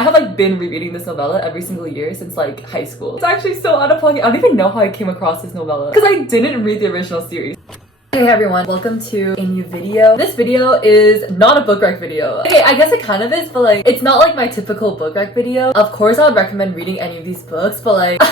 I have like been rereading this novella every single year since like high school. It's actually so out of pocket. I don't even know how I came across this novella because I didn't read the original series. Hey everyone, welcome to a new video. This video is not a book rec video. Okay, I guess it kind of is, but like it's not like my typical book rec video. Of course I would recommend reading any of these books, but like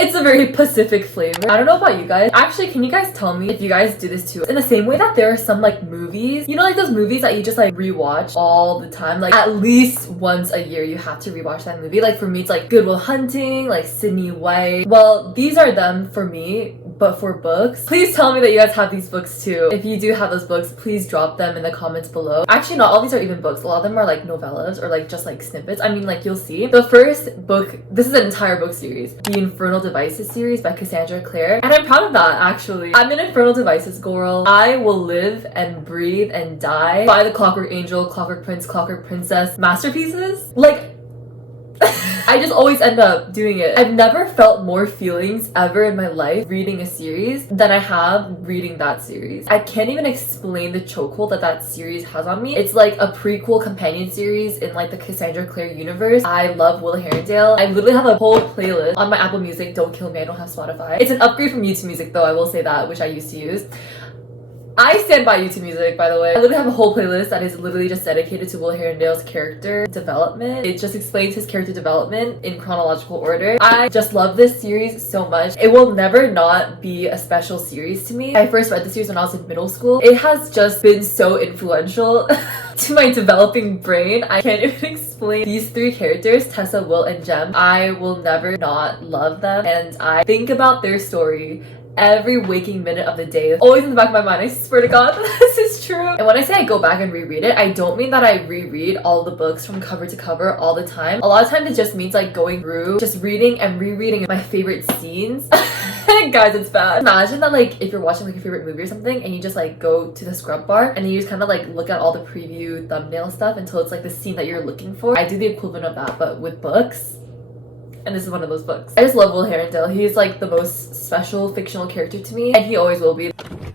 it's a very Pacific flavor. I don't know about you guys. Actually, can you guys tell me if you guys do this too? In the same way that there are some like movies, you know, like those movies that you just like rewatch all the time, like at least once a year you have to rewatch that movie. Like for me it's like Good Will Hunting, like Sydney White. Well, these are them for me, but for books. Please tell me that you guys have these books too. If you do have those books, please drop them in the comments below. Actually, not all these are even books. A lot of them are like novellas or like just like snippets. I mean, like you'll see. The first book, this is an entire book series, The Infernal Devices series by Cassandra Clare. And I'm proud of that actually. I'm an Infernal Devices girl. I will live and breathe and die by the Clockwork Angel, Clockwork Prince, Clockwork Princess masterpieces. Like I just always end up doing it. I've never felt more feelings ever in my life reading a series than I have reading that series. I can't even explain the chokehold that that series has on me. It's like a prequel companion series in like the Cassandra Clare universe. I love Will Herondale. I literally have a whole playlist on my Apple Music. Don't kill me, I don't have Spotify. It's an upgrade from YouTube Music though, I will say that, which I used to use. I stand by YouTube Music, by the way. I literally have a whole playlist that is literally just dedicated to Will Herondale's character development. It just explains his character development in chronological order. I just love this series so much. It will never not be a special series to me. I first read the series when I was in middle school. It has just been so influential to my developing brain. I can't even explain these three characters, Tessa, Will, and Jem. I will never not love them, and I think about their story every waking minute of the day. Always in the back of my mind. I swear to God, this is true. And when I say I go back and reread it, I don't mean that I reread all the books from cover to cover all the time. A lot of times it just means like going through, just reading and rereading my favorite scenes. Guys, it's bad. Imagine that like if you're watching like your favorite movie or something and you just like go to the scrub bar and then you just kind of like look at all the preview thumbnail stuff until it's like the scene that you're looking for. I do the equivalent of that, but with books. And this is one of those books. I just love Will Herondale. He's like the most special fictional character to me, and he always will be.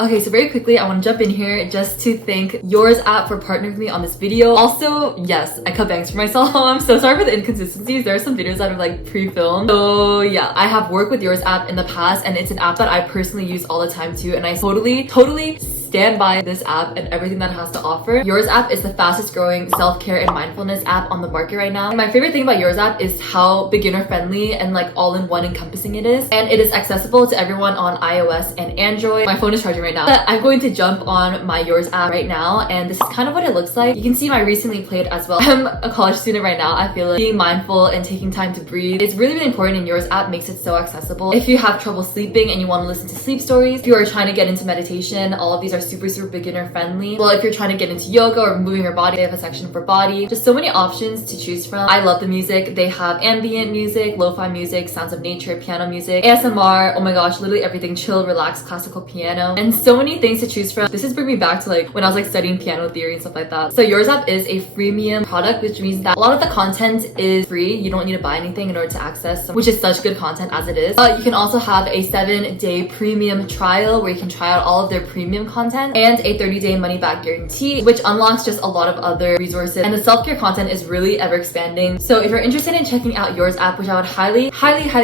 Okay, so very quickly, I want to jump in here just to thank 𝐬𝐻 for partnering with me on this video. Also, yes, I cut bangs for myself. I'm so sorry for the inconsistencies. There are some videos that are like pre-filmed. So yeah, I have worked with 𝐬𝐻 in the past, and it's an app that I personally use all the time too, and I totally stand by this app and everything that it has to offer. 𝐬𝐻 is the fastest growing self-care and mindfulness app on the market right now. And my favorite thing about 𝐬𝐻 is how beginner friendly and like all-in-one encompassing it is. And it is accessible to everyone on iOS and Android. My phone is charging right now. But I'm going to jump on my 𝐬𝐻 right now, and this is kind of what it looks like. You can see my recently played as well. I'm a college student right now. I feel like being mindful and taking time to breathe is really important, and 𝐬𝐻 makes it so accessible. If you have trouble sleeping and you want to listen to sleep stories, if you are trying to get into meditation, all of these are super beginner friendly. Well, if you're trying to get into yoga or moving your body, they have a section for body. Just so many options to choose from. I love the music. They have ambient music, lo-fi music, sounds of nature, piano music, ASMR, oh my gosh, literally everything, chill, relax, classical piano, and so many things to choose from. This is bringing me back to like when I was like studying piano theory and stuff like that. So 𝐬𝐻 is a freemium product, which means that a lot of the content is free. You don't need to buy anything in order to access, which is such good content as it is. But you can also have a 7-day premium trial where you can try out all of their premium content, and a 30-day money-back guarantee, which unlocks just a lot of other resources. And the self-care content is really ever expanding. So if you're interested in checking out 𝐬𝐻, which I would highly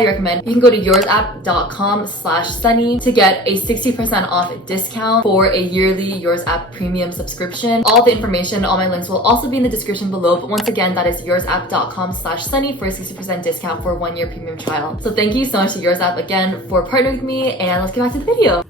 recommend, you can go to 𝐬𝐻.com/sunny to get a 60% off discount for a yearly 𝐬𝐻 premium subscription. All the information, all my links will also be in the description below. But once again, that is 𝐬𝐻.com/sunny for a 60% discount for a 1-year premium trial. So thank you so much to 𝐬𝐻 again for partnering with me, and let's get back to the video.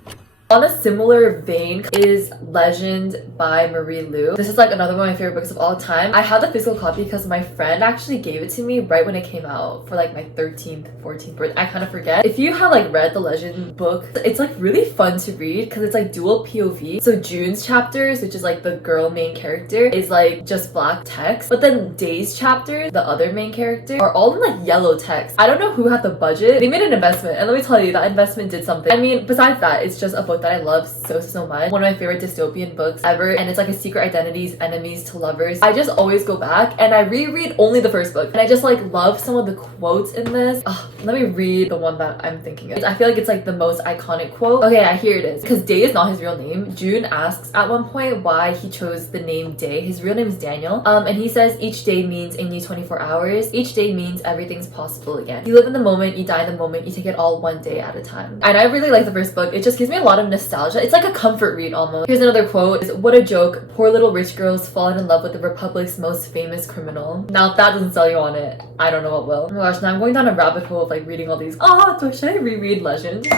On a similar vein is 𝐤𝐮 by Marie Lu. This is like another one of my favorite books of all time. I have the physical copy because my friend actually gave it to me right when it came out for like my 13th, 14th birthday. I kind of forget. If you have like read the 𝐤𝐮 book, it's like really fun to read because it's like dual POV. So June's chapters, which is like the girl main character, is like just black text. But then Day's chapters, the other main character, are all in like yellow text. I don't know who had the budget. They made an investment, and let me tell you, that investment did something. I mean, besides that, it's just a book quote that I love so much. One of my favorite dystopian books ever, and it's like a secret identities, enemies to lovers. I just always go back and I reread only the first book, and I just like love some of the quotes in this. Let me read the one that I'm thinking of. I feel like it's like the most iconic quote. Okay, yeah, here it is. Because Day is not his real name. June asks at one point why he chose the name Day. His real name is Daniel. And he says each day means a new 24 hours. Each day means everything's possible again. You live in the moment, you die in the moment, you take it all one day at a time. And I really like the first book. It just gives me a lot of nostalgia. It's like a comfort read almost. Here's another quote. What a joke. Poor little rich girls falling in love with the Republic's most famous criminal. Now if that doesn't sell you on it, I don't know what will. Oh my gosh, now I'm going down a rabbit hole of like reading all these. Should I reread Legend?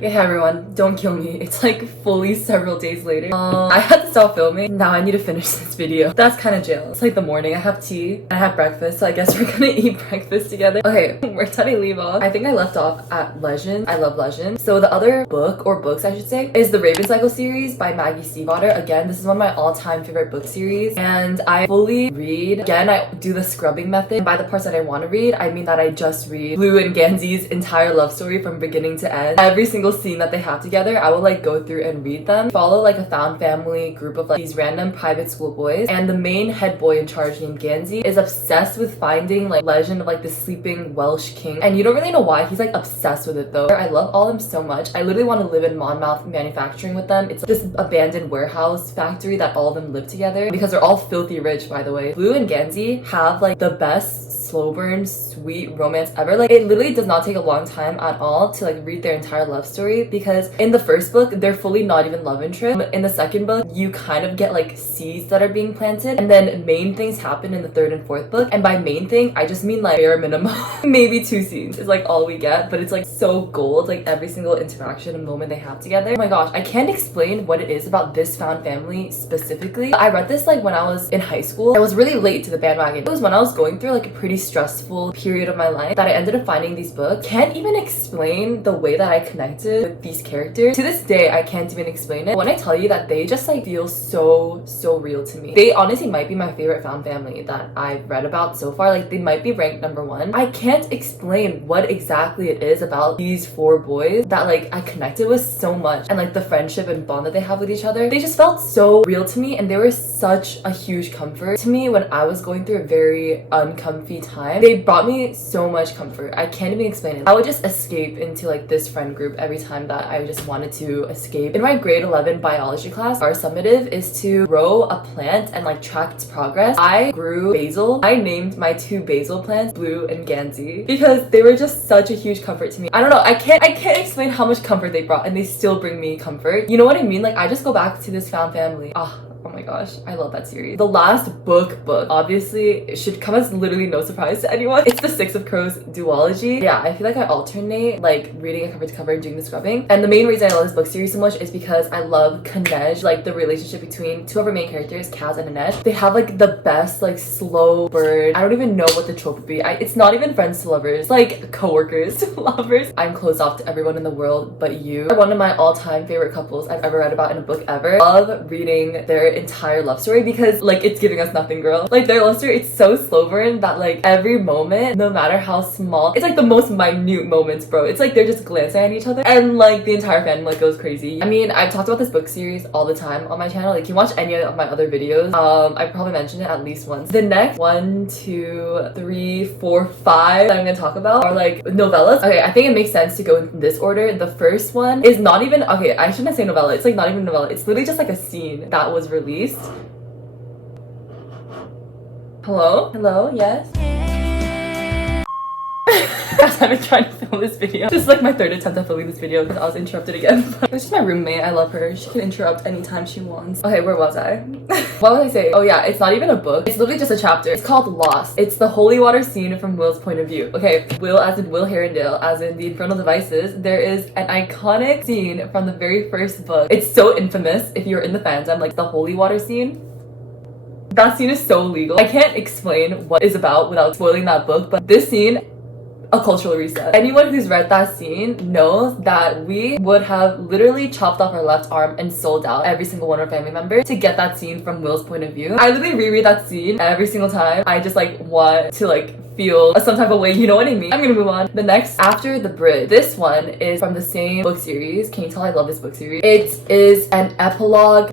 Hey everyone, don't kill me. It's like fully several days later. I had to stop filming. Now I need to finish this video. That's kind of jail. It's like the morning. I have tea and I have breakfast, so I guess we're gonna eat breakfast together. Okay, where did I leave off? I think I left off at Legend. I love Legend. So the other book, or books I should say, is the Raven Cycle series by Maggie Stiefvater. Again, this is one of my all-time favorite book series, and I fully read. Again, I do the scrubbing method. And by the parts that I want to read, I mean that I just read 𝐤𝐤 and 𝐤𝐭𝐧𝐬's entire love story from beginning to end. Every single scene that they have together, I will like go through and read them. Follow like a found family group of like these random private school boys, and the main head boy in charge named 𝐤𝐭𝐧𝐬 is obsessed with finding like legend of like the sleeping Welsh king, and you don't really know why. He's like obsessed with it though. I love all of them so much. I literally want to live in Monmouth manufacturing with them. It's like this abandoned warehouse factory that all of them live together because they're all filthy rich, by the way. 𝐤𝐤 and 𝐤𝐭𝐧𝐬 have like the best slow burn sweet romance ever. Like it literally does not take a long time at all to like read their entire love story, because in the first book they're fully not even love interest. In the second book you kind of get like seeds that are being planted, and then main things happen in the third and fourth book. And by main thing I just mean like bare minimum maybe 2 scenes is like all we get, but it's like so gold, like every single interaction and moment they have together. Oh my gosh, I can't explain what it is about this found family specifically. I read this like when I was in high school. I was really late to the bandwagon. It was when I was going through like a pretty stressful period of my life that I ended up finding these books. Can't even explain the way that I connected with these characters. To this day, I can't even explain it. When I tell you that they just like feel so real to me. They honestly might be my favorite found family that I've read about so far. Like they might be ranked #1. I can't explain what exactly it is about these 4 boys that like I connected with so much, and like the friendship and bond that they have with each other. They just felt so real to me, and they were such a huge comfort to me when I was going through a very uncomfy time. They brought me so much comfort. I can't even explain it. I would just escape into like this friend group every time that I just wanted to escape. In my grade 11 biology class, our summative is to grow a plant and like track its progress. I grew basil. I named my 2 basil plants 𝐤𝐤 and 𝐤𝐭𝐧𝐬 because they were just such a huge comfort to me. I don't know, I can't explain how much comfort they brought, and they still bring me comfort. You know what I mean? Like I just go back to this found family. Oh my gosh, I love that series. The last book, obviously, it should come as literally no surprise to anyone. It's the Six of Crows duology. Yeah, I feel like I alternate like reading it cover to cover and doing the scrubbing. And the main reason I love this book series so much is because I love 𝐤𝐻𝐦, like the relationship between 2 of our main characters, Kaz and Inej. They have like the best like slow burn. I don't even know what the trope would be. It's not even friends to lovers, it's like co-workers to lovers. I'm closed off to everyone in the world but you. Are one of my all-time favorite couples I've ever read about in a book ever. Love reading their entire love story because like it's giving us nothing, girl. Like their love story, it's so slow burn that like every moment, no matter how small, it's like the most minute moments, bro. It's like they're just glancing at each other and like the entire fandom like goes crazy. I mean, I've talked about this book series all the time on my channel. Like you can watch any of my other videos. I probably mentioned it at least once. The next 1, 2, 3, 4, 5 that I'm gonna talk about are like novellas. Okay, I think it makes sense to go in this order. The first one is not even, okay, I shouldn't say novella. It's like not even a novella. It's literally just like a scene that was released. Hello? Hello? Yes? Guys, I've been trying to film this video. This is like my 3rd attempt at filming this video because I was interrupted again. This is my roommate. I love her. She can interrupt anytime she wants. Okay, where was I? What was I saying? Oh yeah, it's not even a book. It's literally just a chapter. It's called Lost. It's the holy water scene from Will's point of view. Okay, Will as in Will Herondale, as in the Infernal Devices. There is an iconic scene from the very first book. It's so infamous if you're in the fandom, like the holy water scene. That scene is so legal. I can't explain what it's about without spoiling that book, but this scene, a cultural reset. Anyone who's read that scene knows that we would have literally chopped off our left arm and sold out every single one of our family members to get that scene from Will's point of view. I literally reread that scene every single time. I just like want to like feel some type of way, you know what I mean? I'm gonna move on. The next, After the Bridge. This one is from the same book series. Can you tell I love this book series? It is an epilogue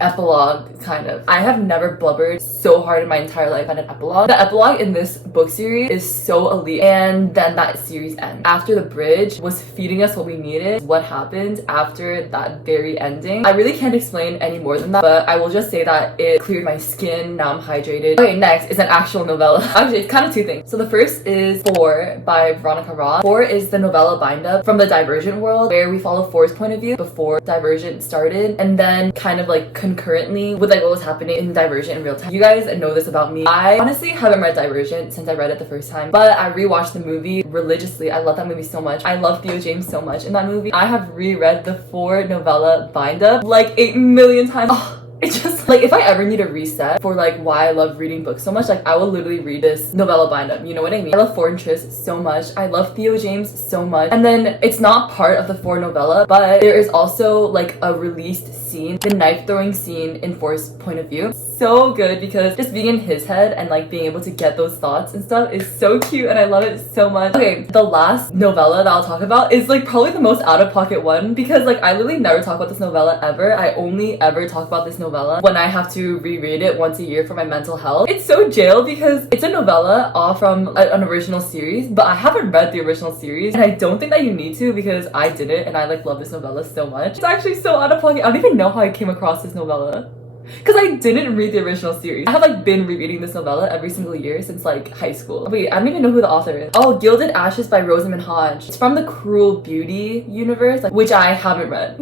kind of. I have never blubbered so hard in my entire life at an epilogue. The epilogue in this book series is so elite, and then that series ends. After the Bridge was feeding us what we needed. What happened after that very ending, I really can't explain any more than that, but I will just say that it cleared my skin. Now I'm hydrated. Okay, next is an actual novella. Actually, it's kind of two things. So the first is 4 by Veronica Roth. 4 is the novella bind-up from the Divergent world, where we follow 4's point of view before Divergent started, and then kind of like concurrently with like what was happening in Divergent in real time. You guys know this about me. I honestly haven't read Divergent since I read it the first time, but I rewatched the movie religiously. I love that movie so much. I love 𝐤𝐤𝐬𝐴 so much in that movie. I have reread the 4 novella bind-up like 8 million times. Oh, it's just like, if I ever need a reset for like why I love reading books so much, like I will literally read this novella bind-up, you know what I mean? I love 4 and Tris so much. I love 𝐤𝐤𝐴𝐚 so much. And then it's not part of the 4 novella, but there is also like a released scene, the knife throwing scene in 4's point of view. So good, because just being in his head and like being able to get those thoughts and stuff is so cute, and I love it so much. Okay, the last novella that I'll talk about is like probably the most out-of-pocket one, because like I literally never talk about this novella ever. I only ever talk about this novella when I have to reread it once a year for my mental health. It's so jail because it's a novella off from an original series, but I haven't read the original series, and I don't think that you need to, because I did it and I like love this novella so much. It's actually so out-of-pocket. I don't even know how I came across this novella, because I didn't read the original series. I have like been rereading this novella every single year since like high school. Wait, I don't even know who the author is. Oh, Gilded Ashes by Rosamund Hodge. It's from the Cruel Beauty universe, like, which I haven't read.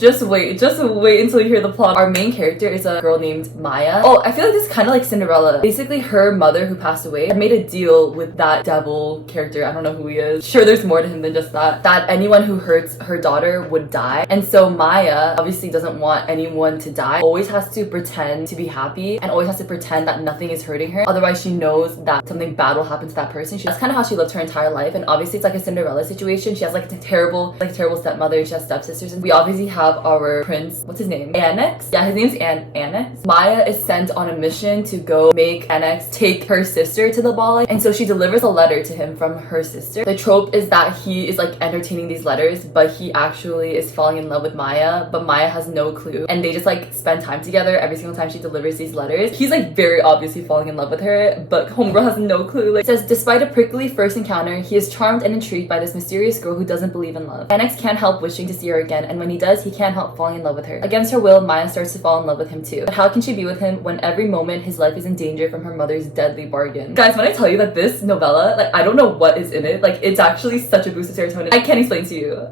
Just wait until you hear the plot. Our main character is a girl named Maya. Oh, I feel like this is kind of like Cinderella. Basically, her mother, who passed away, had made a deal with that devil character. I don't know who he is. Sure, there's more to him than just that. That anyone who hurts her daughter would die. And so Maya obviously doesn't want anyone to die. Always has to pretend to be happy and always has to pretend that nothing is hurting her. Otherwise, she knows that something bad will happen to that person. That's kind of how she lived her entire life. And obviously, it's like a Cinderella situation. She has like a terrible stepmother, and she has stepsisters. And we obviously have our prince. What's his name? Annex? Yeah, his name's Annex. Maya is sent on a mission to go make Annex take her sister to the ball. And so she delivers a letter to him from her sister. The trope is that he is like entertaining these letters, but he actually is falling in love with Maya, but Maya has no clue. And they just like spend time together every single time she delivers these letters. He's like very obviously falling in love with her, but homegirl has no clue. Like, it says, despite a prickly first encounter, he is charmed and intrigued by this mysterious girl who doesn't believe in love. Annex can't help wishing to see her again, and when he does, he can't help falling in love with her. Against her will, Maya starts to fall in love with him too. But how can she be with him when every moment his life is in danger from her mother's deadly bargain? Guys, when I tell you that this novella, like, I don't know what is in it. Like, it's actually such a boost of serotonin. I can't explain to you.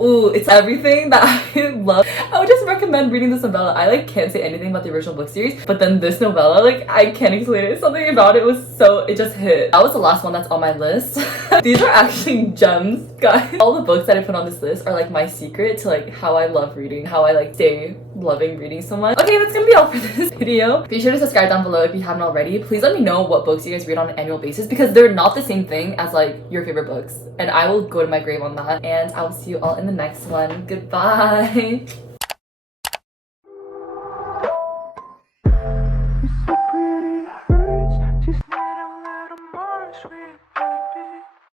Ooh, it's everything that I love. I would just recommend reading this novella. I like can't say anything about the original book series, but then this novella, like, I can't explain it. Something about it was so, it just hit. That was the last one that's on my list. These are actually gems, guys. All the books that I put on this list are like my secret to like how I love reading, how I like stay loving reading so much. Okay, that's gonna be all for this video. Be sure to subscribe down below if you haven't already. Please let me know what books you guys read on an annual basis, because they're not the same thing as like your favorite books, and I will go to my grave on that. And I will see you all in the next one. Goodbye.